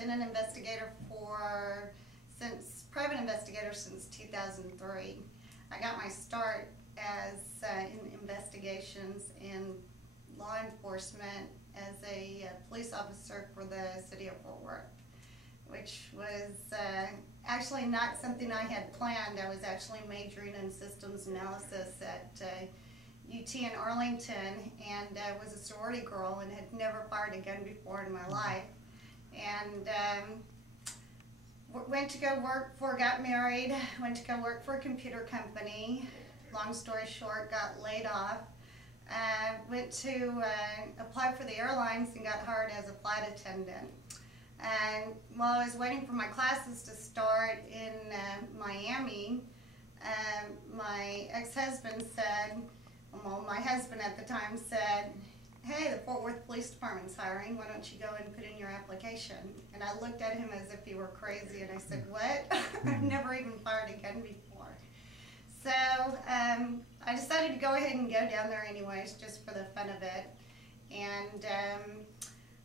been an investigator private investigator since 2003. I got my start as in investigations in law enforcement as a police officer for the city of Fort Worth, which was actually not something I had planned. I was actually majoring in systems analysis at UT in Arlington, and was a sorority girl and had never fired a gun before in my life. And went to go work before I got married, went to go work for a computer company. Long story short, got laid off. Went to apply for the airlines and got hired as a flight attendant. And while I was waiting for my classes to start in Miami, my ex-husband said, well, my husband at the time said, hey, the Fort Worth Police Department's hiring, why don't you go and put in your application? And I looked at him as if he were crazy, and I said, what? I've never even fired a gun before. So I decided to go ahead and go down there anyways, just for the fun of it. And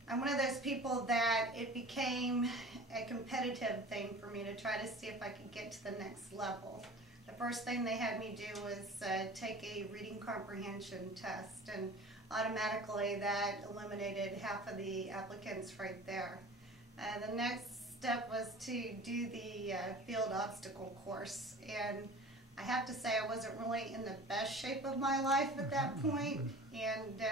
I'm one of those people that it became a competitive thing for me to try to see if I could get to the next level. The first thing they had me do was take a reading comprehension test, and automatically that eliminated half of the applicants right there. The next step was to do the field obstacle course, and I have to say I wasn't really in the best shape of my life at that point. And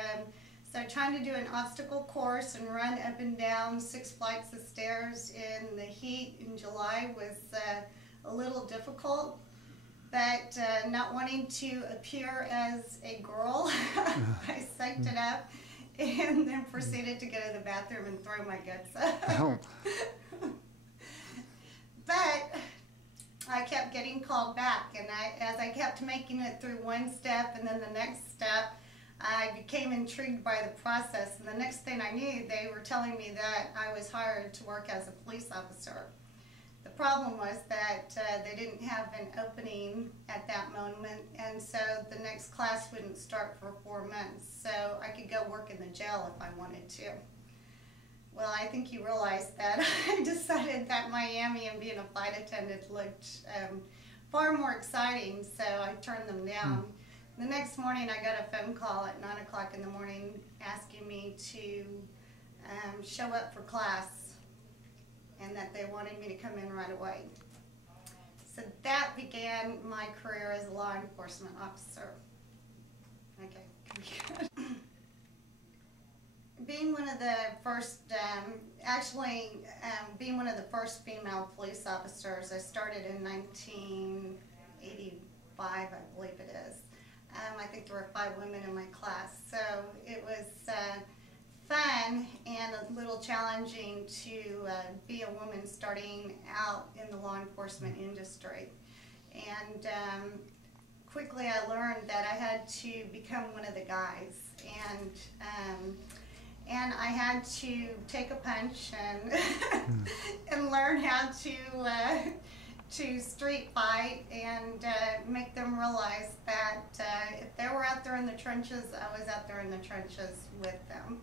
so trying to do an obstacle course and run up and down 6 flights of stairs in the heat in July was a little difficult. But not wanting to appear as a girl, I psyched it up and then proceeded to go to the bathroom and throw my guts up. Oh. But I kept getting called back, and as I kept making it through one step and then the next step, I became intrigued by the process, and the next thing I knew, they were telling me that I was hired to work as a police officer. The problem was that they didn't have an opening at that moment, and so the next class wouldn't start for 4 months, so I could go work in the jail if I wanted to. Well, I think you realize that I decided that Miami and being a flight attendant looked far more exciting, so I turned them down. The next morning I got a phone call at 9 o'clock in the morning asking me to show up for class, and that they wanted me to come in right away. So that began my career as a law enforcement officer. Okay, being one of the first, being one of the first female police officers, I started in 1985, I believe it is. I think there were 5 women in my class, so it was fun and a little challenging to be a woman starting out in the law enforcement industry. And quickly I learned that I had to become one of the guys, and I had to take a punch and and learn how to street fight and make them realize that if they were out there in the trenches, I was out there in the trenches with them.